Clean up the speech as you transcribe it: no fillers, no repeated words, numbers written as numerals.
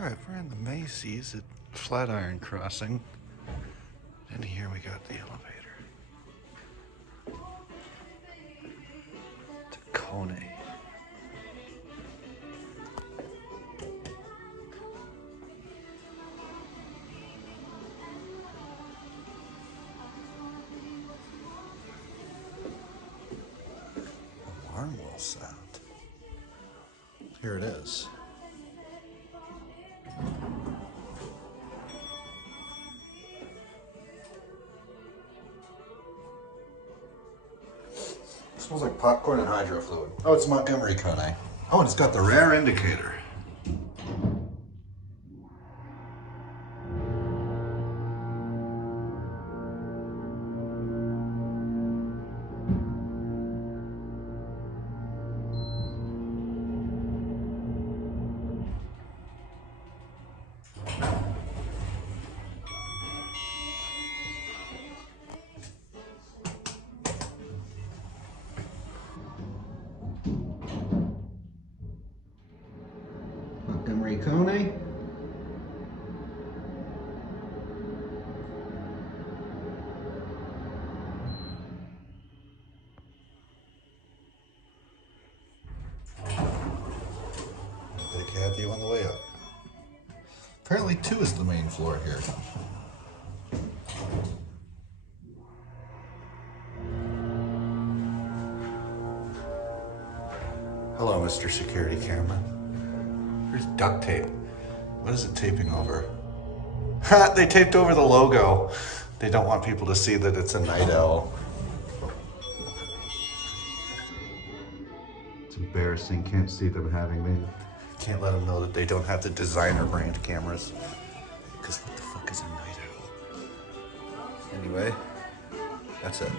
Alright, we're in the Macy's at Flatiron Crossing. And here we got the elevator. To Kone. Alarm will sound. Here it is. Smells like popcorn and hydro fluid. Oh, it's MontgomeryKone. Oh, and it's got the rare indicator. MontgomeryKone. Big cab view on the way up. Apparently 2 is the main floor here. Hello, Mr. Security Camera. There's duct tape. What is it taping over? Ha! They taped over the logo. They don't want people to see that it's a night owl. It's embarrassing. Can't see them having me. Can't let them know that they don't have the designer brand cameras. Because what the fuck is a night owl? Anyway, that's it.